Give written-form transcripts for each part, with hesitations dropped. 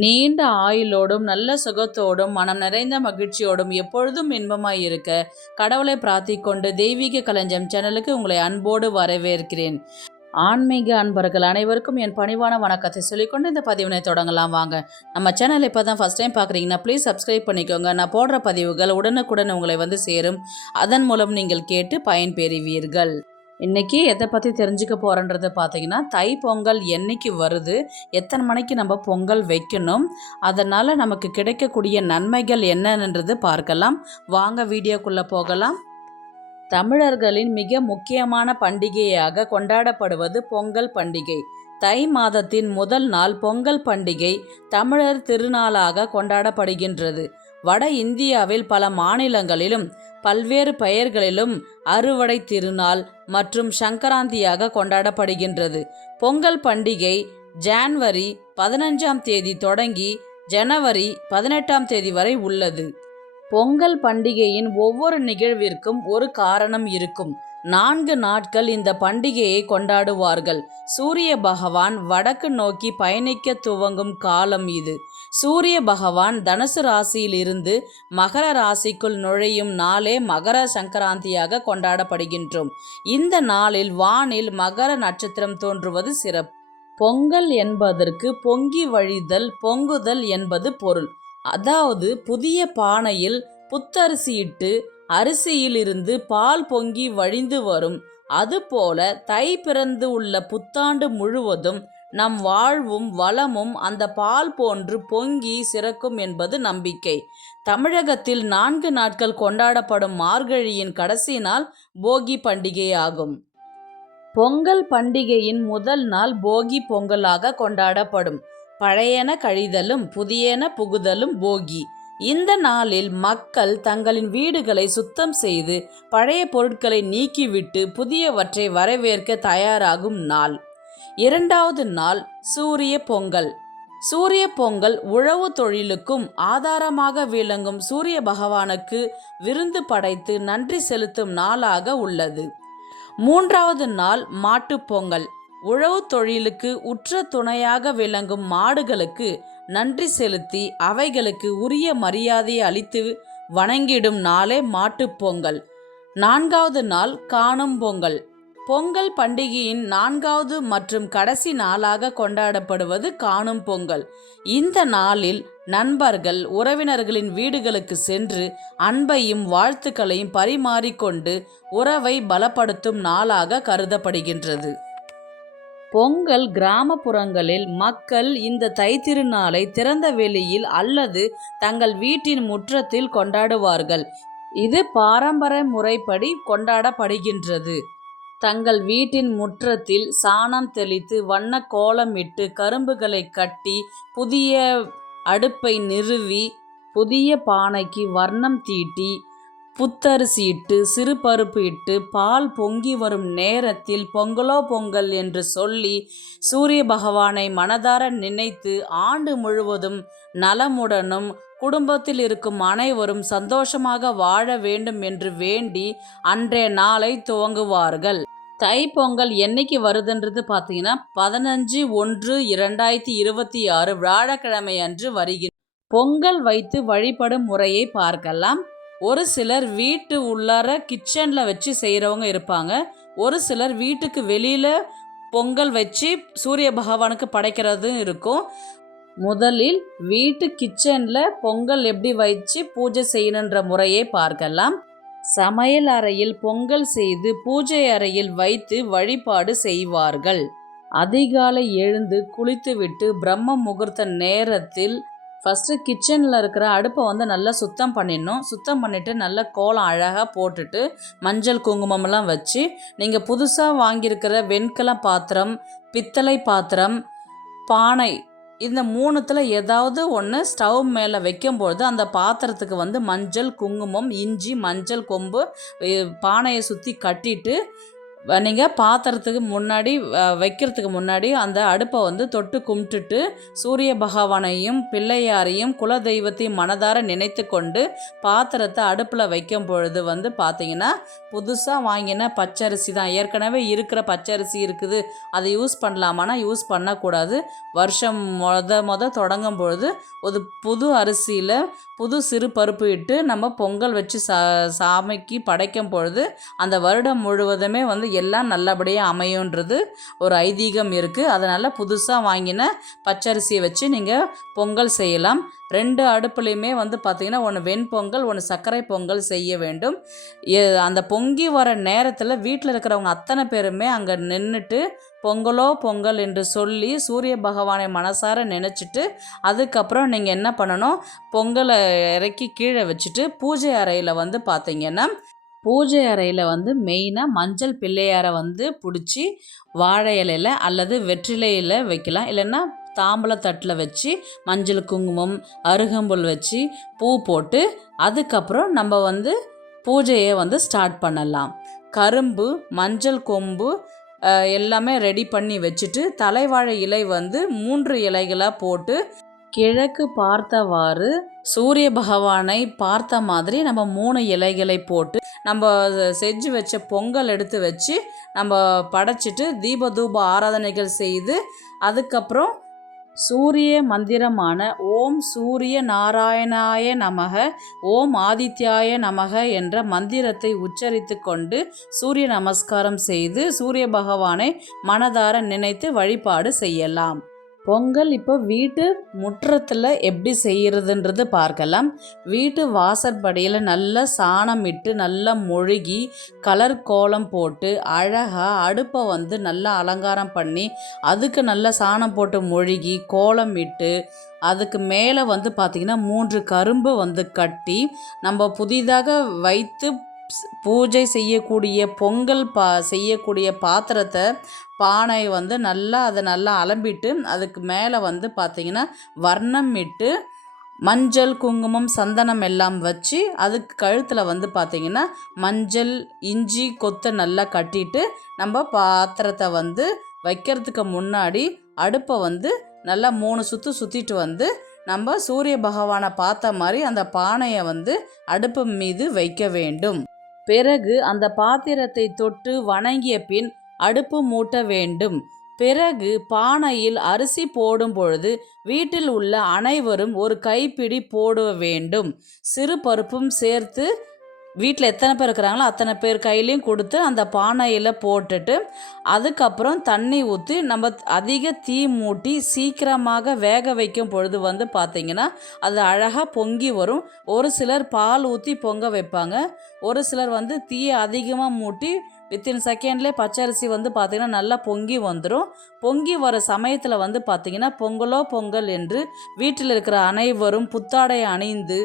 நீண்ட ஆயுளோடும் நல்ல சுகத்தோடும் மனம் நிறைந்த மகிழ்ச்சியோடும் எப்பொழுதும் இன்பமாய் இருக்க கடவுளை பிரார்த்திக்கொண்டு தெய்வீக களஞ்சியம் சேனலுக்கு உங்களை அன்போடு வரவேற்கிறேன். ஆன்மீக அன்பர்கள் அனைவருக்கும் என் பணிவான வணக்கத்தை சொல்லிக்கொண்டு இந்த பதிவினை தொடங்கலாம் வாங்க. நம்ம சேனல் இப்போ தான் ஃபஸ்ட் டைம் பார்க்குறீங்கன்னா ப்ளீஸ் சப்ஸ்கிரைப் பண்ணிக்கோங்க. நான் போடுற பதிவுகள் உடனுக்குடன் உங்களை வந்து சேரும். அதன் மூலம் நீங்கள் கேட்டு பயன்பெறுவீர்கள். இன்றைக்கி எதை பற்றி தெரிஞ்சுக்க போகிறன்றது பார்த்தீங்கன்னா, தை பொங்கல் என்னைக்கு வருது, எத்தனை மணிக்கு நம்ம பொங்கல் வைக்கணும், அதனால் நமக்கு கிடைக்கக்கூடிய நன்மைகள் என்னன்றது பார்க்கலாம். வாங்க வீடியோக்குள்ளே போகலாம். தமிழர்களின் மிக முக்கியமான பண்டிகையாக கொண்டாடப்படுவது பொங்கல் பண்டிகை. தை மாதத்தின் முதல் நாள் பொங்கல் பண்டிகை தமிழர் திருநாளாக கொண்டாடப்படுகின்றது. வட இந்தியாவில் பல மாநிலங்களிலும் பல்வேறு பெயர்களிலும் அறுவடை திருநாள் மற்றும் சங்கராந்தியாக கொண்டாடப்படுகின்றது. பொங்கல் பண்டிகை ஜனவரி 15ஆம் தேதி தொடங்கி ஜனவரி 18ஆம் தேதி வரை உள்ளது. பொங்கல் பண்டிகையின் ஒவ்வொரு நிகழ்விற்கும் ஒரு காரணம் இருக்கும். 4 நாட்கள் இந்த பண்டிகையை கொண்டாடுவார்கள். சூரிய பகவான் வடக்கு நோக்கி பயணிக்க துவங்கும் காலம் இது. சூரிய பகவான் தனுசு ராசியில் இருந்து மகர ராசிக்குள் நுழையும் நாளே மகர சங்கராந்தியாக கொண்டாடப்படுகின்றோம். இந்த நாளில் வானில் மகர நட்சத்திரம் தோன்றுவது சிறப்பு. பொங்கல் என்பதற்கு பொங்கி வழிதல், பொங்குதல் என்பது பொருள். அதாவது புதிய பானையில் புத்தரிசியிட்டு அரிசியிலிருந்து பால் பொங்கி வழிந்து வரும். அதுபோல தை பிறந்து உள்ள புத்தாண்டு முழுவதும் நம் வாழ்வும் வளமும் அந்த பால் போன்று பொங்கி சிறக்கும் என்பது நம்பிக்கை. தமிழகத்தில் 4 நாட்கள் கொண்டாடப்படும் மார்கழியின் கடைசி நாள் போகி பண்டிகையாகும். பொங்கல் பண்டிகையின் முதல் நாள் போகி பொங்கலாக கொண்டாடப்படும். பழையன கழிதலும் புதியன புகுதலும் போகி. இந்த நாளில் மக்கள் தங்களின் வீடுகளை சுத்தம் செய்து பழைய பொருட்களை நீக்கிவிட்டு புதியவற்றை வரவேற்க தயாராகும் நாள். 2வது நாள் சூரிய பொங்கல். சூரிய பொங்கல் உழவு தொழிலுக்கும் ஆதாரமாக விளங்கும் சூரிய பகவானுக்கு விருந்து படைத்து நன்றி செலுத்தும் நாளாக உள்ளது. 3வது நாள் மாட்டுப்பொங்கல். உழவு தொழிலுக்கு உற்ற துணையாக விளங்கும் மாடுகளுக்கு நன்றி செலுத்தி அவைகளுக்கு உரிய மரியாதையை அளித்து வணங்கிடும் நாளே மாட்டுப்பொங்கல். 4வது நாள் காணும் பொங்கல். பொங்கல் பண்டிகையின் 4வது மற்றும் கடைசி நாளாக கொண்டாடப்படுவது காணும் பொங்கல். இந்த நாளில் நண்பர்கள் உறவினர்களின் வீடுகளுக்கு சென்று அன்பையும் வாழ்த்துக்களையும் பரிமாறிக்கொண்டு உறவை பலப்படுத்தும் நாளாக கருதப்படுகின்றது. பொங்கல் கிராமப்புறங்களில் மக்கள் இந்த தை திருநாளை திறந்த வெளியில் அல்லது தங்கள் வீட்டின் முற்றத்தில் கொண்டாடுவார்கள். இது பாரம்பரிய முறைப்படி கொண்டாடப்படுகின்றது. தங்கள் வீட்டின் முற்றத்தில் சாணம் தெளித்து வண்ண கோலமிட்டு கரும்புகளை கட்டி புதிய அடுப்பை நிறுவி புதிய பானைக்கு வர்ணம் தீட்டி புத்தரிசி இட்டு சிறு பருப்பு இட்டு பால் பொங்கி வரும் நேரத்தில் பொங்கலோ பொங்கல் என்று சொல்லி சூரிய பகவானை மனதார நினைத்து ஆண்டு முழுவதும் நலமுடனும் குடும்பத்தில் இருக்கும் அனைவரும் சந்தோஷமாக வாழ வேண்டும் என்று வேண்டி அன்றைய நாளை துவங்குவார்கள். தை பொங்கல் என்னைக்கு வருதுன்றது பார்த்தீங்கன்னா 15/1/2026 வியாழக்கிழமை அன்று வருகிறது. பொங்கல் வைத்து வழிபடும் முறையை பார்க்கலாம். ஒரு சிலர் வீட்டு உள்ளார கிச்சனில் வச்சு செய்கிறவங்க இருப்பாங்க. ஒரு சிலர் வீட்டுக்கு வெளியில் பொங்கல் வச்சு சூரிய பகவானுக்கு படைக்கிறதும் இருக்கும். முதலில் வீட்டு கிச்சனில் பொங்கல் எப்படி வச்சு பூஜை செய்யணுன்ற முறையை பார்க்கலாம். சமையல் அறையில் பொங்கல் செய்து பூஜை அறையில் வைத்து வழிபாடு செய்வார்கள். அதிகாலை எழுந்து குளித்துவிட்டு பிரம்ம முகூர்த்த நேரத்தில் ஃபஸ்ட்டு கிச்சனில் இருக்கிற அடுப்பை வந்து நல்லா சுத்தம் பண்ணிடணும். சுத்தம் பண்ணிவிட்டு நல்ல கோலம் அழகாக போட்டுட்டு மஞ்சள் குங்குமம்லாம் வச்சு நீங்கள் புதுசாக வாங்கியிருக்கிற வெண்கல பாத்திரம், பித்தளை பாத்திரம், பானை இந்த 3த்தில் ஏதாவது ஒன்று ஸ்டவ் மேலே வைக்கும்பொழுது அந்த பாத்திரத்துக்கு வந்து மஞ்சள் குங்குமம், இஞ்சி, மஞ்சள் கொம்பு பானையை சுற்றி கட்டிட்டு நீங்கள் பாத்திரத்துக்கு முன்னாடி வைக்கிறதுக்கு முன்னாடி அந்த அடுப்பை வந்து தொட்டு கும்பிட்டுட்டு சூரிய பகவானையும் பிள்ளையாரையும் குலதெய்வத்தையும் மனதார நினைத்து கொண்டு பாத்திரத்தை அடுப்பில் வைக்கும் பொழுது வந்து பார்த்திங்கன்னா புதுசாக வாங்கின பச்சரிசி தான், ஏற்கனவே இருக்கிற பச்சரிசி இருக்குது, அதை யூஸ் பண்ணலாமான்னா யூஸ் பண்ணக்கூடாது. வருஷம் தொடங்கும் பொழுது ஒரு புது அரிசியில் புது சிறு பருப்பு இட்டு நம்ம பொங்கல் வச்சு சாமிக்கு படைக்கும் பொழுது அந்த வருடம் முழுவதுமே வந்து எல்லாம் நல்லபடியாக அமையுன்றது ஒரு ஐதீகம் இருக்குது. அதனால் புதுசாக வாங்கின பச்சரிசியை வச்சு நீங்கள் பொங்கல் செய்யலாம். 2 அடுப்புலையுமே வந்து பார்த்திங்கன்னா ஒன்று வெண்பொங்கல், ஒன்று சர்க்கரை பொங்கல் செய்ய வேண்டும். அந்த பொங்கி வர நேரத்தில் வீட்டில் இருக்கிறவங்க அத்தனை பேருமே அங்கே நின்றுட்டு பொங்கலோ பொங்கல் என்று சொல்லி சூரிய பகவானை மனசார நினச்சிட்டு அதுக்கப்புறம் நீங்கள் என்ன பண்ணணும், பொங்கலை இறக்கி கீழே வச்சுட்டு பூஜை அறையில் வந்து பார்த்திங்கன்னா பூஜை அறையில் வந்து மெயினாக மஞ்சள் பிள்ளையாரை வந்து பிடிச்சி வாழை இலையில் அல்லது வெற்றிலையில் வைக்கலாம். இல்லைன்னா தாம்பூலத்தட்டில் வச்சு மஞ்சள் குங்குமம் அருகம்புல் வச்சு பூ போட்டு அதுக்கப்புறம் நம்ம வந்து பூஜையை வந்து ஸ்டார்ட் பண்ணலாம். கரும்பு மஞ்சள் கொம்பு எல்லாமே ரெடி பண்ணி வச்சுட்டு தலைவாழை இலை வந்து 3 இலைகளாக போட்டு கிழக்கு பார்த்தவாறு சூரிய பகவானை பார்த்த மாதிரி நம்ம 3 இலைகளை போட்டு நம்ம செஞ்சு வச்ச பொங்கல் எடுத்து வச்சு நம்ம படைச்சிட்டு தீப தூப ஆராதனைகள் செய்து அதுக்கப்புறம் சூரிய மந்திரமான ஓம் சூரிய நாராயணாய நமக ஓம் ஆதித்யாய நமக என்ற மந்திரத்தை உச்சரித்து கொண்டு சூரிய நமஸ்காரம் செய்து சூரிய பகவானை மனதார நினைத்து வழிபாடு செய்யலாம். பொங்கல் இப்போ வீட்டு முற்றத்தில் எப்படி செய்கிறதுன்றது பார்க்கலாம். வீட்டு வாசற்படியில் நல்லா சாணம் இட்டு நல்லா மொழுகி கலர் கோலம் போட்டு அழகாக அடுப்பை வந்து நல்லா அலங்காரம் பண்ணி அதுக்கு நல்லா சாணம் போட்டு மொழுகி கோலம் இட்டு அதுக்கு மேலே வந்து பார்த்திங்கன்னா 3 கரும்பு வந்து கட்டி நம்ம புதிதாக வைத்து பூஜை செய்யக்கூடிய பொங்கல் செய்யக்கூடிய பாத்திரத்தை பானை வந்து அதை நல்லா அலம்பிட்டு அதுக்கு மேலே வந்து பார்த்திங்கன்னா வர்ணம் இட்டு மஞ்சள் குங்குமம் சந்தனம் எல்லாம் வச்சு அதுக்கு கழுத்தில் வந்து பார்த்திங்கன்னா மஞ்சள் இஞ்சி கொத்தை நல்லா கட்டிட்டு நம்ம பாத்திரத்தை வந்து வைக்கிறதுக்கு முன்னாடி அடுப்பை வந்து நல்லா 3 சுற்று சுற்றிட்டு வந்து நம்ம சூரிய பகவானை பார்த்த மாதிரி அந்த பானையை வந்து அடுப்பு மீது வைக்க வேண்டும். பிறகு அந்த பாத்திரத்தை தொட்டு வணங்கிய பின் அடுப்பு மூட்ட வேண்டும். பிறகு பானையில் அரிசி போடும் பொழுது வீட்டில் உள்ள அனைவரும் ஒரு கைப்பிடி போட வேண்டும். சிறு பருப்பும் சேர்த்து வீட்டில் எத்தனை பேர் இருக்கிறாங்களோ அத்தனை பேர் கையிலையும் கொடுத்து அந்த பானையில் போட்டுட்டு அதுக்கப்புறம் தண்ணி ஊற்றி நம்ம அதிக தீ மூட்டி சீக்கிரமாக வேக வைக்கும் பொழுது வந்து பார்த்திங்கன்னா அது அழகாக பொங்கி வரும். ஒரு சிலர் பால் ஊற்றி பொங்க வைப்பாங்க, ஒரு சிலர் வந்து தீயை அதிகமாக மூட்டி வித்தின் செகண்ட்லேயே பச்சரிசி வந்து பார்த்திங்கன்னா நல்லா பொங்கி வந்துடும். பொங்கி வர சமயத்தில் வந்து பார்த்திங்கன்னா பொங்கலோ பொங்கல் என்று வீட்டில் இருக்கிற அனைவரும் புத்தாடை அணிந்து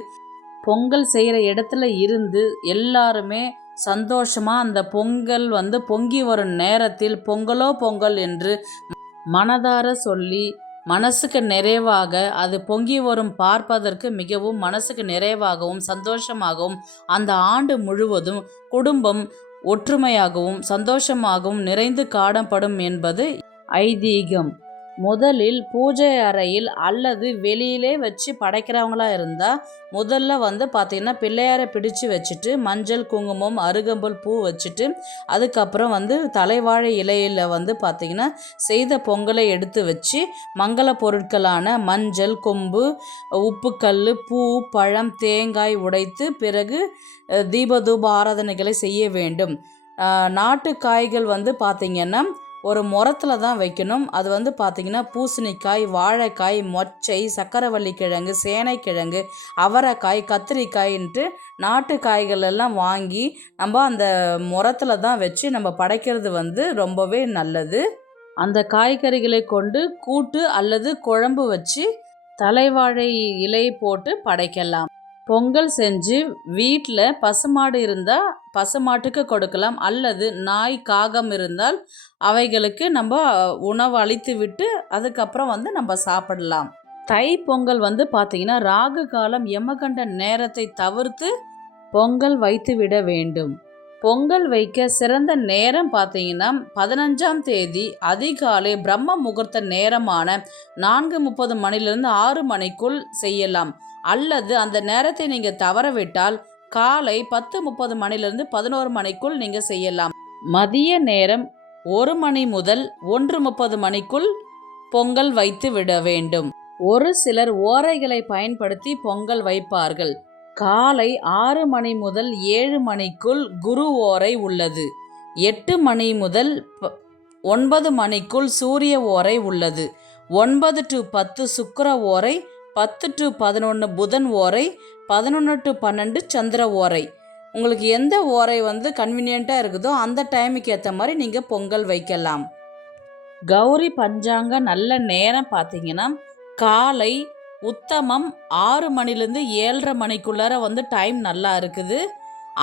பொங்கல் செய்கிற இடத்துல இருந்து எல்லாருமே சந்தோஷமாக அந்த பொங்கல் வந்து பொங்கி வரும் நேரத்தில் பொங்கலோ பொங்கல் என்று மனதார சொல்லி மனசுக்கு நிறைவாக அது பொங்கி வரும் பார்ப்பதற்கு மிகவும் மனசுக்கு நிறைவாகவும் சந்தோஷமாகவும் அந்த ஆண்டு முழுவதும் குடும்பம் ஒற்றுமையாகவும் சந்தோஷமாகவும் நிறைந்து காணப்படும் என்பது ஐதீகம். முதலில் பூஜை அறையில் அல்லது வெளியிலே வச்சு படைக்கிறவங்களா இருந்தால் முதல்ல வந்து பார்த்திங்கன்னா பிள்ளையாரை பிடிச்சு வச்சுட்டு மஞ்சள் குங்குமம் அருகம்புல் பூ வச்சுட்டு அதுக்கப்புறம் வந்து தலைவாழை இலையில் வந்து பார்த்திங்கன்னா செய்த பொங்கலை எடுத்து வச்சு மங்கள பொருட்களான மஞ்சள் கொம்பு உப்புக்கல் பூ பழம் தேங்காய் உடைத்து பிறகு தீபதூப ஆராதனைகளை செய்ய வேண்டும். நாட்டு காய்கள் வந்து பார்த்திங்கன்னா ஒரு முறத்தில் தான் வைக்கணும். அது வந்து பார்த்திங்கன்னா பூசணிக்காய் வாழைக்காய் மொச்சை சக்கரவள்ளி கிழங்கு சேனைக்கிழங்கு அவரைக்காய் கத்திரிக்காய்ன்ட்டு நாட்டு காய்கள் எல்லாம் வாங்கி நம்ம அந்த முறத்தில் தான் வச்சு நம்ம படைக்கிறது வந்து ரொம்பவே நல்லது. அந்த காய்கறிகளை கொண்டு கூட்டு அல்லது குழம்பு வச்சு தலைவாழை இலை போட்டு படைக்கலாம். பொங்கல் செஞ்சு வீட்டில் பசுமாடு இருந்தால் பசுமாட்டுக்கு கொடுக்கலாம், அல்லது நாய் காகம் இருந்தால் அவைகளுக்கு நம்ம உணவு அளித்து விட்டு அதுக்கப்புறம் வந்து நம்ம சாப்பிடலாம். தை பொங்கல் வந்து பார்த்திங்கன்னா ராகு காலம் யமகண்ட நேரத்தை தவிர்த்து பொங்கல் வைத்து விட வேண்டும். பொங்கல் வைக்க சிறந்த நேரம் பார்த்தீங்கன்னா 15ஆம் தேதி அதிகாலை பிரம்ம முகூர்த்த நேரமான 4:30 மணிலிருந்து 6 மணிக்குள் செய்யலாம். அல்லது அந்த நேரத்தை நீங்கள் தவறவிட்டால் காலை 10:30 மணிலிருந்து 11 மணிக்குள் நீங்கள் செய்யலாம். மதிய நேரம் 1 மணி முதல் 1:30 மணிக்குள் பொங்கல் வைத்து விட வேண்டும். ஒரு சிலர் ஓரைகளை பயன்படுத்தி பொங்கல் வைப்பார்கள். காலை 6 மணி முதல் 7 மணிக்குள் குரு ஓரை உள்ளது. 8 மணி முதல் 9 மணிக்குள் சூரிய ஓரை உள்ளது. 9 to 10 சுக்கிர ஓரை, 10 to 11 புதன் ஓரை, 11 to 12 சந்திர ஓரை. உங்களுக்கு எந்த ஓரை கன்வீனியண்ட்டாக இருக்குதோ அந்த டைமுக்கு ஏற்ற மாதிரி நீங்கள் பொங்கல் வைக்கலாம். கௌரி பஞ்சாங்க நல்ல நேரம் பார்த்தீங்கன்னா காலை உத்தமம் 6 மணிலேருந்து 7:30 மணிக்குள்ளார டைம் நல்லா இருக்குது.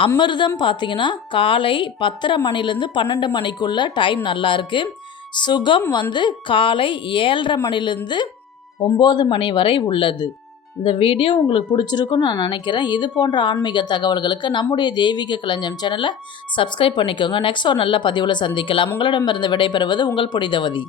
அமிர்தம் பார்த்தீங்கன்னா காலை 10:30 மணிலேருந்து 12 மணிக்குள்ள டைம் நல்லா இருக்குது. சுகம் காலை 7:30 மணிலேருந்து 9 மணி வரை உள்ளது. இந்த வீடியோ உங்களுக்கு பிடிச்சிருக்குன்னு நான் நினைக்கிறேன். இது போன்ற ஆன்மீக தகவல்களுக்கு நம்முடைய தெய்வீக களஞ்சியம் சேனலை சப்ஸ்கிரைப் பண்ணிக்கோங்க. நெக்ஸ்ட் ஒரு நல்ல பதிவில் சந்திக்கலாம். உங்களிடமிருந்து விடைபெறுவது உங்கள் புனிதவதி.